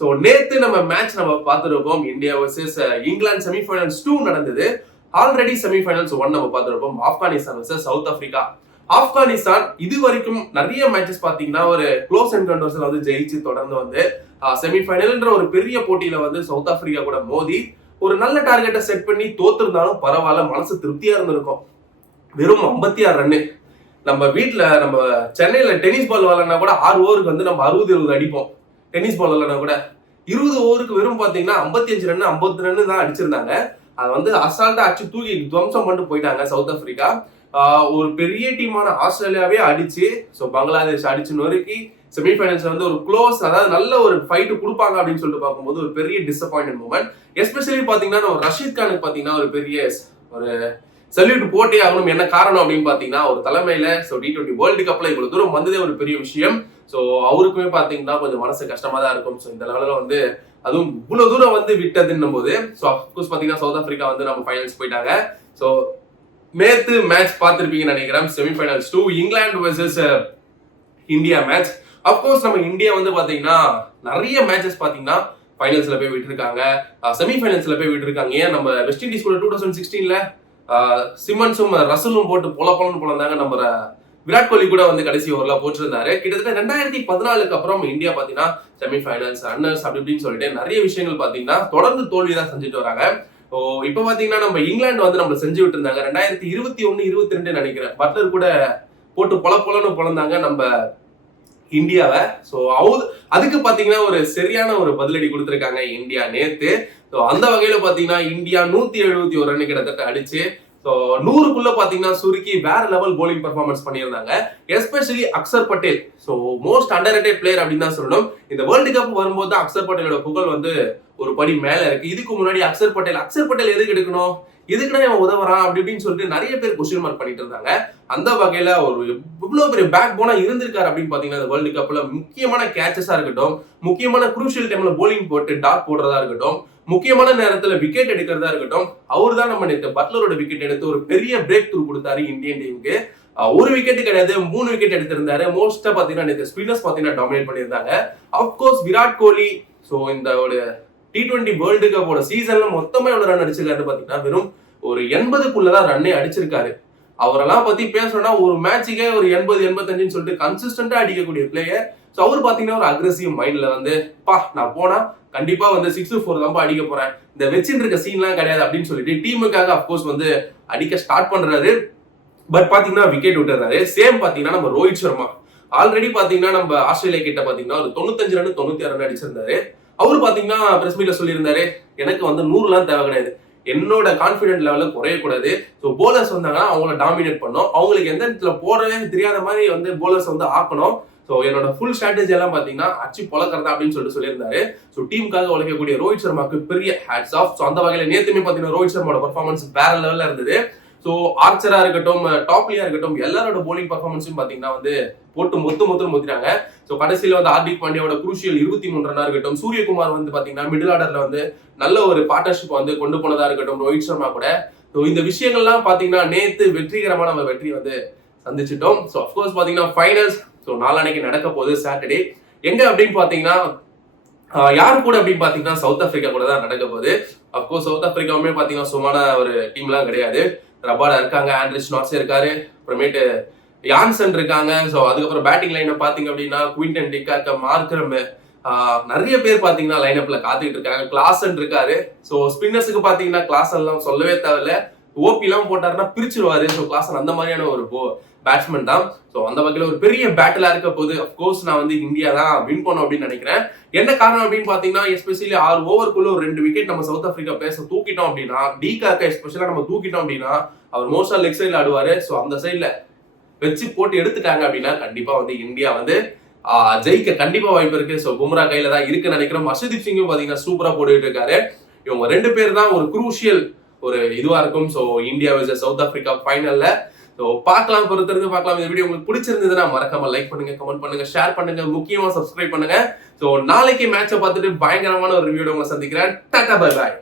So நேத்து நம்ம match நம்ம பார்த்துருப்போம். இந்தியா வர்சஸ் இங்கிலாந்து செமிஃபைனல்ஸ் 2 நடந்தது. ஆல்ரெடி செமிஃபைனல்ஸ் 1 நம்ம பார்த்துருப்போம். Afghanistan versus South Africa. Afghanistan இது வரைக்கும் நிறைய மேட்சஸ் பாத்தீங்கன்னா ஒரு க்ளோஸ் என்கவுண்டர்ஸ்ல வந்து ஜெயிச்சு தொடர்ந்து வந்து செமிஃபைனல்ன்ற ஒரு பெரிய போட்டியில வந்து சவுத் ஆப்பிரிக்கா கூட மோதி ஒரு நல்ல டார்கெட்டை செட் பண்ணி தோத்துருந்தாலும் பரவாயில்ல, மனசு திருப்தியா இருந்திருக்கும். வெறும் 56 ரன்னு. நம்ம வீட்டுல நம்ம சென்னையில டென்னிஸ் பால் விளையாடினா கூட 6 ஓவருக்கு வந்து நம்ம 60-70 அடிப்போம். டென்னிஸ் பால் விளையாடினா கூட 20 ஓவருக்கு வெறும் பாத்தீங்கன்னா 55 ரன்னு 50 ரன்னு தான் அடிச்சிருந்தாங்க. அதை வந்து அசால்ட்டா அடிச்சு தூக்கி துவம்சம் பண்ணிட்டு போயிட்டாங்க சவுத் ஆப்பிரிக்கா. ஒரு பெரிய டீமான ஆஸ்திரேலியாவே அடிச்சு, ஸோ பங்களாதேஷ் அடிச்சு நொறுக்கி செமிஃபைனல்ஸ் வந்து ஒரு க்ளோஸ், அதாவது நல்ல ஒரு ஃபைட் கொடுப்பாங்க அப்படின்னு சொல்லிட்டு பார்க்கும்போது ஒரு பெரிய டிசப்பாயின்மெண்ட் மூமெண்ட். எஸ்பெஷலி பாத்தீங்கன்னா நம்ம ரஷீத் கானுக்கு பாத்தீங்கன்னா ஒரு பெரிய ஒரு சல்யூட் போட்டே ஆகணும். என்ன காரணம் அப்படின்னு பாத்தீங்கன்னா ஒரு தலைமையில ஸோ T20 வேர்ல்டு கப்ல இவ்வளவு தூரம் வந்ததே ஒரு பெரிய விஷயம். ஸோ அவருக்குமே பாத்தீங்கன்னா கொஞ்சம் மனசு கஷ்டமா தான் இருக்கும். ஸோ இந்த லெவலில் வந்து அதுவும் இவ்வளவு தூரம் வந்து விட்டதுன்னும் போது ஸோ அப்கோர்ஸ் பாத்தீங்கன்னா சவுத் ஆப்பிரிக்கா வந்து நம்ம ஃபைனல்ஸ் போயிட்டாங்க. ஸோ நேத்து மேட்ச் பார்த்திருப்பீங்கன்னு நினைக்கிறேன். Semi-finals 2 England versus India match. Of course நம்ம இந்தியா வந்து பாத்தீங்கன்னா நிறைய மேட்சஸ் பாத்தீங்கன்னா ஃபைனல்ஸ்ல போய் விட்டுருக்காங்க, செமிஃபைனல்ஸ்ல போய் விட்டுருக்காங்க. ஏன் நம்ம வெஸ்ட் இண்டீஸ் கூட 2016ல சிமன்ஸும் ரசலும் போட்டு பொலப்பலன்னு போலந்தாங்க. நம்ம விராட் கோலி கூட வந்து கடைசி ஓவர்ல போட்டிருந்தாரு. கிட்டத்தட்ட 2014க்கு அப்புறம் இந்தியா பாத்தீங்கன்னா செமிஃபைனல்ஸ் ரன்னர்ஸ் அப்படி இப்படின்னு சொல்லிட்டு நிறைய விஷயங்கள் பாத்தீங்கன்னா தொடர்ந்து தோல்விதான் செஞ்சுட்டு வராங்க. இப்ப பாத்தீங்கன்னா நம்ம இங்கிலாந்து வந்து நம்ம செஞ்சு விட்டு இருந்தாங்க 2021-22 நினைக்கிறேன். பட்லர் கூட போட்டு பொலப்பலன்னு பொலந்தாங்க நம்ம இந்தியாவை. ஸோ அதுக்கு பாத்தீங்கன்னா ஒரு சரியான ஒரு பதிலடி கொடுத்திருக்காங்க இந்தியா நேத்து. ஸோ அந்த வகையில பாத்தீங்கன்னா இந்தியா 171 ரன் கிட்டத்தட்ட அடிச்சு ஸோ 100க்குள்ள பாத்தீங்கன்னா சுருக்கி வேற லெவல் போலிங் பெர்ஃபார்மன்ஸ் பண்ணியிருந்தாங்க. Especially Axar Patel, so most underrated player அப்படின்னு தான் சொல்லணும். இந்த வேர்ல்டு கப் வரும்போது தான் அக்சர் பட்டேலோட புகழ் வந்து ஒரு படி மேல இருக்கு. இதுக்கு முன்னாடி அக்சர் பட்டேல் எதுக்கு எடுக்கணும், எதுக்குன்னா இவன் உதவுறான் அப்படி இப்படின்னு சொல்லிட்டு நிறைய பேர் கொஸ்டின் மார்க் பண்ணிட்டு இருந்தாங்க. அந்த வகையில ஒரு இவ்வளவு பெரிய பேக் போனா இருந்திருக்காரு அப்படின்னு பாத்தீங்கன்னா இந்த வேர்ல்டு கப்ல முக்கியமான கேச்சஸா இருக்கட்டும், முக்கியமான குரூஷியல் டைம்ல போலிங் போட்டு டாட் போடுறதா இருக்கட்டும், முக்கியமான நேரத்துல விக்கெட் எடுக்கிறதா இருக்கட்டும், அவர் தான் நம்ம நேற்று பட்லரோட விக்கெட் எடுத்து ஒரு பெரிய பிரேக் த்ரூ கொடுத்தாரு இந்தியன் டீமுக்கு. ஒரு விக்கெட் கிடையாது, 3 விக்கெட் எடுத்திருந்தாரு. மோஸ்டா பாத்தீங்கன்னா நேற்று ஸ்பின்னர்ஸ் பாத்தீங்கன்னா டாமினேட் பண்ணியிருந்தாங்க. அப்கோர்ஸ் விராட் கோலி ஸோ இந்த ஒரு T20 வேர்ல்டு கப்போட சீசன்ல மொத்தமா எவ்வளவு ரன் அடிச்சிருக்காரு பாத்தீங்கன்னா வெறும் ஒரு 80க்குள்ளதான் ரன்னே அடிச்சிருக்காரு. அவரெல்லாம் பத்தி பேசணும்னா ஒரு மேட்சுக்கே ஒரு 80-85 சொல்லிட்டு கன்சிஸ்டன்டா அடிக்கக்கூடிய பிளேயர். ஸோ அவர் பாத்தீங்கன்னா ஒரு அக்ரெசிவ் மைண்ட்ல வந்து நான் போனா கண்டிப்பா வந்து 6-4 தான் அடிக்க போறேன், இந்த வெச்சின் இருக்க சீன்லாம் கிடையாது அப்படின்னு சொல்லிட்டு டீமுக்காக அப்கோர்ஸ் வந்து அடிக்க ஸ்டார்ட் பண்றாரு. பட் பாத்தீங்கன்னா விக்கெட் விட்டுறாரு. சேம் பாத்தீங்கன்னா நம்ம ரோஹித் சர்மா ஆல்ரெடி பாத்தீங்கன்னா நம்ம ஆஸ்திரேலியா கிட்ட பாத்தீங்கன்னா ஒரு 95 ரன் 96 ரன் அடிச்சிருந்தாரு. அவரு பாத்தீங்கன்னா பிரஸ் மீட்ல சொல்லியிருந்தாரு, எனக்கு வந்து 100 தேவை கிடையாது, என்னோட கான்பிடன்ட் லெவல குறையக்கூடாது. ஸோ போலர்ஸ் வந்தாங்கன்னா அவங்கள டாமினேட் பண்ணும், அவங்களுக்கு எந்த இடத்துல போடுறதே தெரியாத மாதிரி வந்து போலர்ஸ் வந்து ஆக்கணும். ஸோ என்னோட ஃபுல் ஸ்ட்ராட்டஜி எல்லாம் பாத்தீங்கன்னா அச்சு பொழக்கிறதா அப்படின்னு சொல்லியிருந்தாரு. ஸோ டீமுக்காக உழைக்கக்கூடிய ரோஹித் சர்மாக்கு பெரிய ஹேட்ஸ் ஆஃப். ஸோ அந்த வகையில நேத்துமே பாத்தீங்கன்னா ரோஹித் சர்மாவோட பர்ஃபார்மன்ஸ் வேற லெவல்ல இருந்தது. ஸோ ஆர்ச்சரா இருக்கட்டும், டாப்லியா இருக்கட்டும், எல்லாரோட போலிங் பர்ஃபார்மன்ஸும் பாத்தீங்கன்னா வந்து போட்டு மொத்திட்டாங்க. ஸோ கடைசியில வந்து ஹார்திக் பாண்டியாவோட குரூஷியல் 23 ரன்னா இருக்கட்டும், சூரியகுமார் வந்து பாத்தீங்கன்னா மிடில் ஆர்டர்ல வந்து நல்ல ஒரு பார்ட்னர்ஷிப் வந்து கொண்டு போனதா இருக்கட்டும் ரோஹித் சர்மா கூட. ஸோ இந்த விஷயங்கள்லாம் பாத்தீங்கன்னா நேத்து வெற்றிகரமா நம்ம வெற்றி வந்து சந்திச்சிட்டோம். ஸோ அப்கோர்ஸ் பாத்தீங்கன்னா ஃபைனல்ஸ் ஸோ நாளானைக்கு நடக்க போகுது சாட்டர்டே. எங்க அப்படின்னு பாத்தீங்கன்னா யாரு கூட அப்படின்னு பாத்தீங்கன்னா சவுத் ஆப்பிரிக்கா கூட தான் நடக்க போகுது. அப்கோர்ஸ் சவுத் ஆப்பிரிக்காவுமே பாத்தீங்கன்னா சுமான ஒரு டீம்லாம் கிடையாது. ரபாடா இருக்காங்க, ஆண்ட்ரிஸ் நாட்ஸ் இருக்காரு, அப்புறமேட்டு யான்சன் இருக்காங்க. ஸோ அதுக்கப்புறம் பேட்டிங் லைனை பாத்தீங்க அப்படின்னா குவிண்டன் டிகாக், மார்க்ரம், நிறைய பேர் பாத்தீங்கன்னா லைனப்ல காத்துக்கிட்டு இருக்காங்க. கிளாசன் இருக்காரு. ஸோ ஸ்பின்னர்ஸுக்கு பாத்தீங்கன்னா கிளாசன் எல்லாம் சொல்லவே தேவையில்ல, ஓபி எல்லாம் போட்டாருன்னா பிரிச்சிருவாரு. ஸோ கிளாசன் அந்த மாதிரியான ஒரு பேட்ஸ்மேன் தான். ஸோ அந்த வகையில் ஒரு பெரிய பேட்டிலா இருக்க போது அப்கோர்ஸ் நான் வந்து இந்தியா தான் வின் பண்ணும் அப்படின்னு நினைக்கிறேன். என்ன காரணம் அப்படின்னு பாத்தீங்கன்னா எஸ்பெஷலி 6 ஓவருக்குள்ள ஒரு 2 விக்கெட் நம்ம சவுத் ஆப்பிரிக்கா பேச தூக்கிட்டோம் அப்படின்னா, டிகாக்க எஸ்பெஷலா நம்ம தூக்கிட்டோம் அப்படின்னா அவர் மோஸ்டா லெக் சைட்ல ஆடுவாரு. ஸோ அந்த சைட்ல வச்சு போட்டு எடுத்துட்டாங்க அப்படின்னா கண்டிப்பா வந்து இந்தியா வந்து ஜெயிக்க கண்டிப்பா வாய்ப்பு இருக்கு. ஸோ பும்ரா கையில தான் இருக்குன்னு நினைக்கிறோம். ஹர்ஷதீப் சிங்கும் பாத்தீங்கன்னா சூப்பரா போட்டுட்டு இருக்காரு. இவங்க 2 பேர் தான் ஒரு குரூஷியல் ஒரு இதுவா இருக்கும். So India versus South Africa ஃபைனல்ல ஸோ பார்க்கலாம், பொறுத்திருந்து பார்க்கலாம். இந்த வீடியோ உங்களுக்கு பிடிச்சிருந்ததுன்னா மறக்காம லைக் பண்ணுங்க, கமெண்ட் பண்ணுங்க, ஷேர் பண்ணுங்க, முக்கியமா சப்ஸ்கிரைப் பண்ணுங்க. ஸோ நாளைக்கு மேட்சை பார்த்துட்டு பயங்கரமான ஒரு ரிவ்யூட உங்களை சந்திக்கிறேன். Tata bye bye.